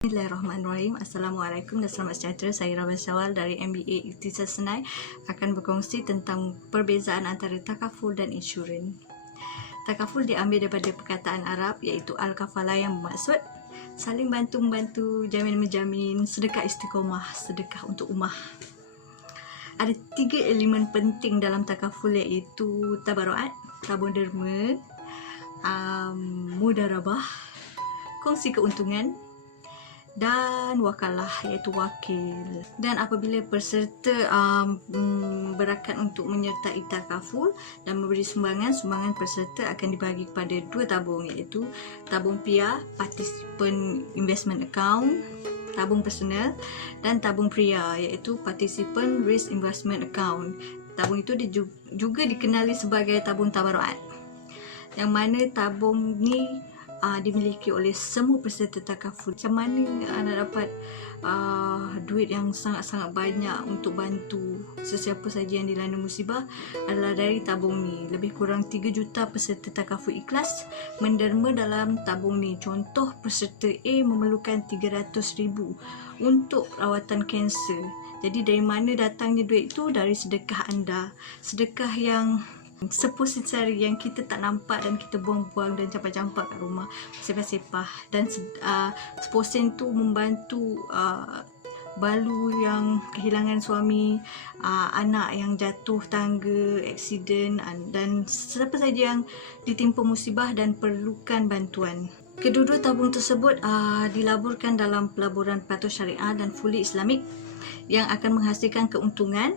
Bismillahirrahmanirrahim. Assalamualaikum dan selamat sejahtera. Saya Rabah Syawal dari MBA Ikhtisas Senai akan berkongsi tentang perbezaan antara takaful dan insurans. Takaful diambil daripada perkataan Arab iaitu al-kafalah yang bermaksud saling bantu-membantu, jamin-menjamin, sedekah istiqomah, sedekah untuk ummah. Ada 3 elemen penting dalam takaful iaitu tabaruat, tabung derma, mudarabah, kongsi keuntungan, dan wakalah iaitu wakil. Dan apabila peserta berakan untuk menyertai takaful dan memberi sumbangan, sumbangan peserta akan dibagi kepada 2 tabung iaitu tabung PIA Participant Investment Account, tabung personal, dan tabung PRIA iaitu Participant Risk Investment Account. Tabung itu juga dikenali sebagai tabung tabaruat, yang mana tabung ni dimiliki oleh semua peserta takaful. Macam mana anda dapat duit yang sangat-sangat banyak untuk bantu sesiapa saja yang dilanda musibah adalah dari tabung ni. Lebih kurang 3 juta peserta takaful ikhlas menderma dalam tabung ni. Contoh, peserta A memerlukan 300,000 untuk rawatan kanser. Jadi dari mana datangnya duit itu? Dari sedekah anda. Sedekah yang sepusin sehari yang kita tak nampak dan kita buang-buang dan campak-campak kat rumah, sepah-sepah, dan seposen tu membantu balu yang kehilangan suami, anak yang jatuh tangga, aksiden, dan siapa saja yang ditimpa musibah dan perlukan bantuan. Kedua-dua tabung tersebut dilaburkan dalam pelaburan patuh syariah dan fully Islamik yang akan menghasilkan keuntungan,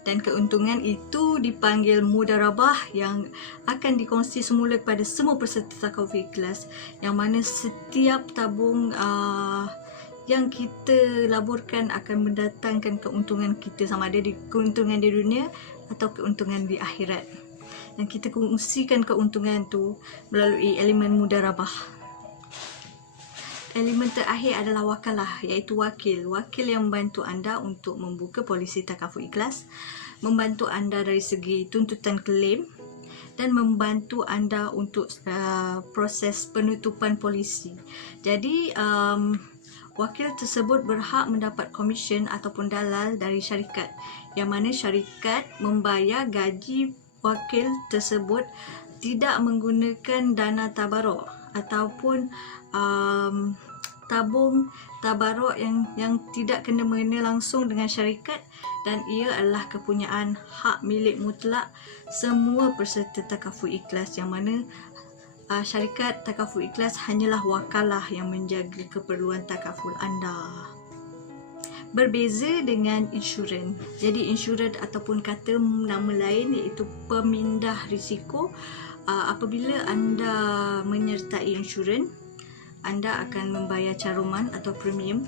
dan keuntungan itu dipanggil mudarabah yang akan dikongsi semula kepada semua peserta takaful ikhlas, yang mana setiap tabung yang kita laburkan akan mendatangkan keuntungan kita, sama ada keuntungan di dunia atau keuntungan di akhirat, dan kita kongsikan keuntungan tu melalui elemen mudarabah. Elemen terakhir adalah wakalah iaitu wakil. Wakil yang membantu anda untuk membuka polisi takaful ikhlas, membantu anda dari segi tuntutan klaim, dan membantu anda untuk proses penutupan polisi. Jadi wakil tersebut berhak mendapat komisen ataupun dalal dari syarikat, yang mana syarikat membayar gaji wakil tersebut tidak menggunakan dana tabaruk ataupun tabung tabaruk yang tidak kena mengena langsung dengan syarikat, dan ia adalah kepunyaan hak milik mutlak semua peserta takaful ikhlas, yang mana syarikat takaful ikhlas hanyalah wakalah yang menjaga keperluan takaful anda. Berbeza dengan insurans. Jadi insurans ataupun kata nama lain iaitu pemindah risiko. Apabila anda menyertai insurans, anda akan membayar caruman atau premium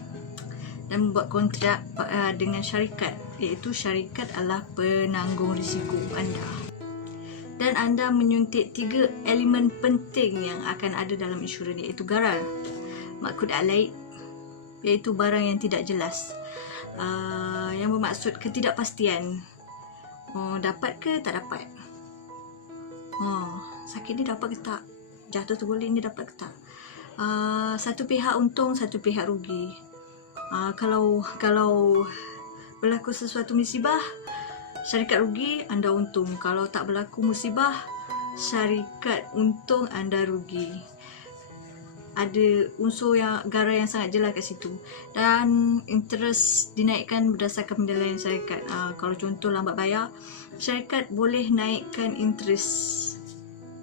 dan membuat kontrak dengan syarikat, iaitu syarikat adalah penanggung risiko anda. Dan anda menyuntik 3 elemen penting yang akan ada dalam insurans, iaitu garar, makud alaid, iaitu barang yang tidak jelas, yang bermaksud ketidakpastian. Dapat ke tak dapat? Sakit ni dapat ke tak? Jatuh terguling ni dapat ke tak? Satu pihak untung, satu pihak rugi. Kalau berlaku sesuatu musibah, syarikat rugi, anda untung. Kalau tak berlaku musibah, syarikat untung, anda rugi. Ada unsur garar yang sangat jelas kat situ. Dan interest dinaikkan berdasarkan penilaian syarikat. Kalau contoh lambat bayar, syarikat boleh naikkan interest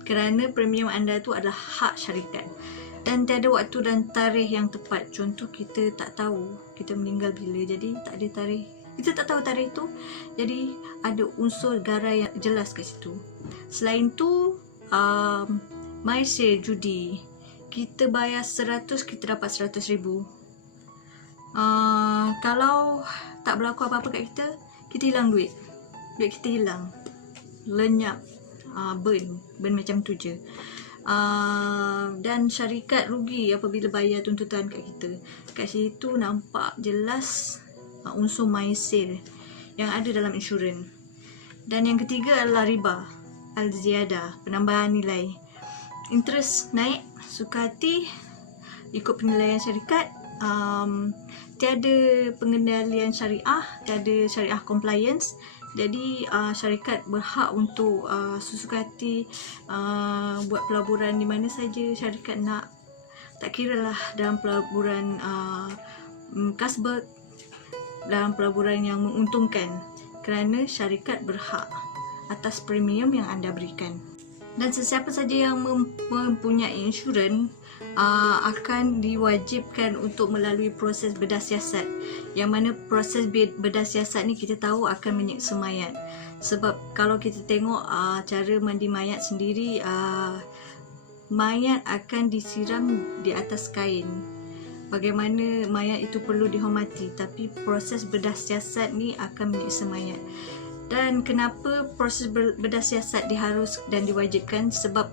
kerana premium anda tu adalah hak syarikat. Dan tiada waktu dan tarikh yang tepat. Contoh, kita tak tahu kita meninggal bila, jadi tak ada tarikh, kita tak tahu tarikh tu, jadi ada unsur garar yang jelas kat situ. Selain tu, main judi, kita bayar 100, kita dapat 100,000. Kalau tak berlaku apa-apa kat kita, kita hilang duit kita hilang, lenyap, burn macam tu je. Dan syarikat rugi apabila bayar tuntutan kat kita. Kat situ nampak jelas unsur maisir yang ada dalam insurans. Dan yang ketiga adalah riba al-ziyadah, penambahan nilai. Interest naik, suka hati ikut penilaian syarikat, tiada pengendalian syariah, tiada syariah compliance. Jadi syarikat berhak untuk sesuka hati buat pelaburan di mana saja syarikat nak. Tak kiralah dalam pelaburan kasbet, dalam pelaburan yang menguntungkan, kerana syarikat berhak atas premium yang anda berikan. Dan sesiapa saja yang mempunyai insurans akan diwajibkan untuk melalui proses bedah siasat, yang mana proses bedah siasat ni kita tahu akan menyeksa mayat. Sebab kalau kita tengok cara mandi mayat sendiri, mayat akan disiram di atas kain. Bagaimana mayat itu perlu dihormati, tapi proses bedah siasat ni akan menyiksa mayat. Dan kenapa proses bedah siasat diharus dan diwajibkan? Sebab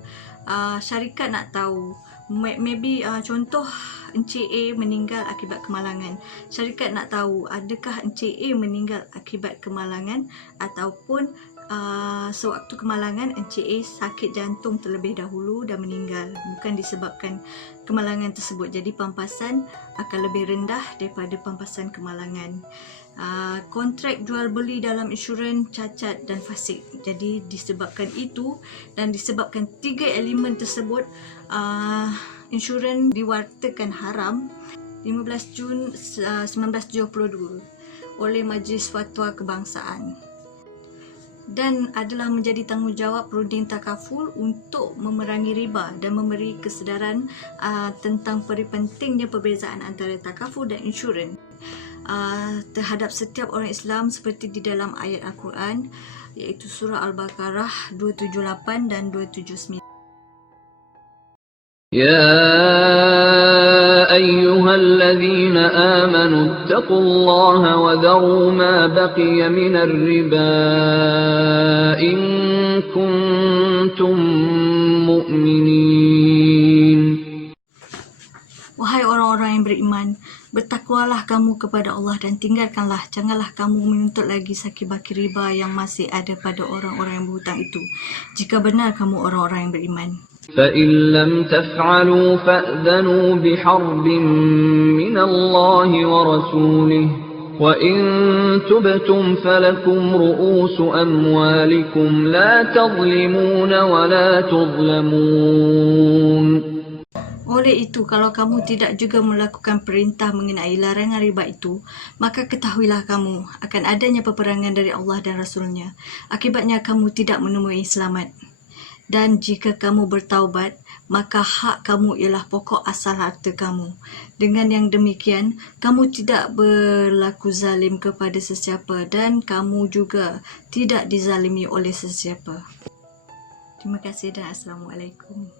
syarikat nak tahu, maybe contoh Encik A meninggal akibat kemalangan. Syarikat nak tahu adakah Encik A meninggal akibat kemalangan ataupun sewaktu kemalangan Encik A sakit jantung terlebih dahulu dan meninggal, bukan disebabkan kemalangan tersebut. Jadi pampasan akan lebih rendah daripada pampasan kemalangan. Kontrak jual beli dalam insurans cacat dan fasik. Jadi disebabkan itu dan disebabkan 3 elemen tersebut, insurans diwartakan haram 15 Jun 1972 oleh Majlis Fatwa Kebangsaan, dan adalah menjadi tanggungjawab perunding takaful untuk memerangi riba dan memberi kesedaran tentang pentingnya perbezaan antara takaful dan insurans terhadap setiap orang Islam, seperti di dalam ayat Al-Quran, iaitu surah Al-Baqarah 278 dan 279. يا أيها الذين آمنوا اتقوا الله وذروا ما بقي من الربا إن كنتم مؤمنين. Wahai orang-orang yang beriman, bertakwalah kamu kepada Allah dan tinggalkanlah, janganlah kamu menuntut lagi saki-baki riba yang masih ada pada orang-orang yang berhutang itu, jika benar kamu orang-orang yang beriman. فإن لم تفعلوا فأذنوا بحرب من الله ورسوله وإن تبتم فلكم رؤوس أموالكم لا تظلمون ولا تظلمون. Oleh itu, kalau kamu tidak juga melakukan perintah mengenai larangan riba itu, maka ketahuilah kamu akan adanya peperangan dari Allah dan Rasulnya. Akibatnya kamu tidak menemui selamat. Dan jika kamu bertaubat, maka hak kamu ialah pokok asal harta kamu. Dengan yang demikian, kamu tidak berlaku zalim kepada sesiapa dan kamu juga tidak dizalimi oleh sesiapa. Terima kasih dan Assalamualaikum.